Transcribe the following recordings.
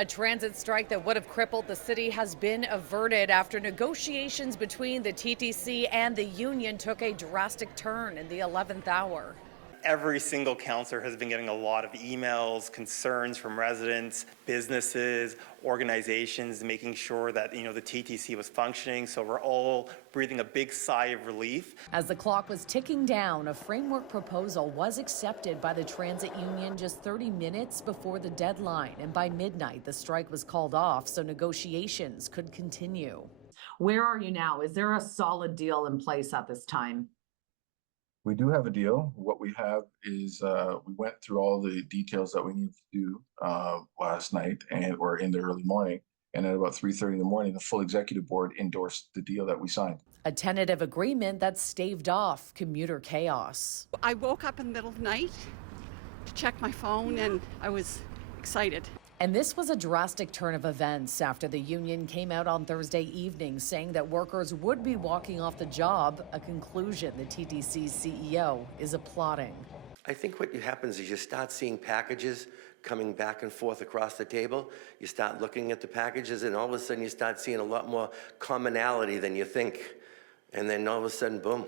A transit strike that would have crippled the city has been averted after negotiations between the TTC and the union took a drastic turn in the 11th hour. Every single councillor has been getting a lot of emails, concerns from residents, businesses, organizations, making sure that the TTC was functioning. So we're all breathing a big sigh of relief. As the clock was ticking down, a framework proposal was accepted by the transit union just 30 minutes before the deadline, and by midnight the strike was called off so negotiations could continue. Where are you now? Is there a solid deal in place at this time? We do have a deal. What we have is we went through all the details that we needed to do last night or in the early morning. And at about 3:30 in the morning, the full executive board endorsed the deal that we signed. A tentative agreement that staved off commuter chaos. I woke up in the middle of the night to check my phone and I was excited. And this was a drastic turn of events after the union came out on Thursday evening saying that workers would be walking off the job, a conclusion the TTC's CEO is applauding. I think what happens is you start seeing packages coming back and forth across the table. You start looking at the packages and all of a sudden you start seeing a lot more commonality than you think. And then all of a sudden, boom,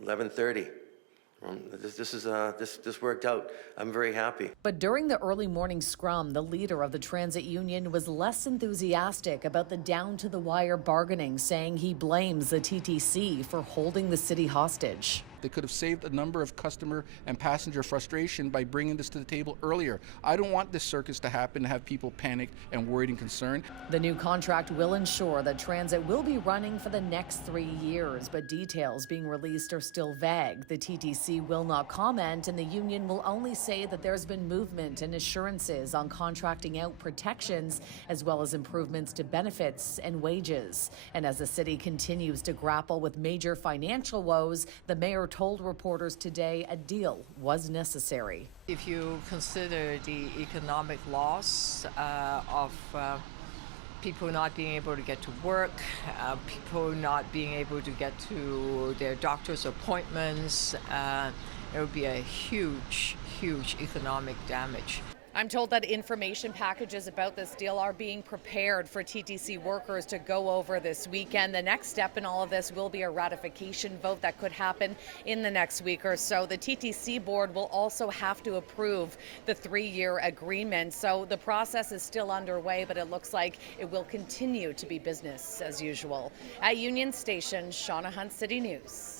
11:30. This worked out. I'm very happy. But during the early morning scrum, the leader of the transit union was less enthusiastic about the down-to-the-wire bargaining, saying he blames the TTC for holding the city hostage. They could have saved a number of customer and passenger frustration by bringing this to the table earlier. I don't want this circus to happen, to have people panicked and worried and concerned. The new contract will ensure that transit will be running for the next 3 years, but details being released are still vague. The TTC will not comment, and the union will only say that there's been movement and assurances on contracting out protections, as well as improvements to benefits and wages. And as the city continues to grapple with major financial woes, the mayor told reporters today a deal was necessary. If you consider the economic loss of people not being able to get to work, people not being able to get to their doctor's appointments, it would be a huge economic damage. I'm told that information packages about this deal are being prepared for TTC workers to go over this weekend. The next step in all of this will be a ratification vote that could happen in the next week or so. The TTC board will also have to approve the 3-year agreement. So the process is still underway, but it looks like it will continue to be business as usual. At Union Station, Shauna Hunt, City News.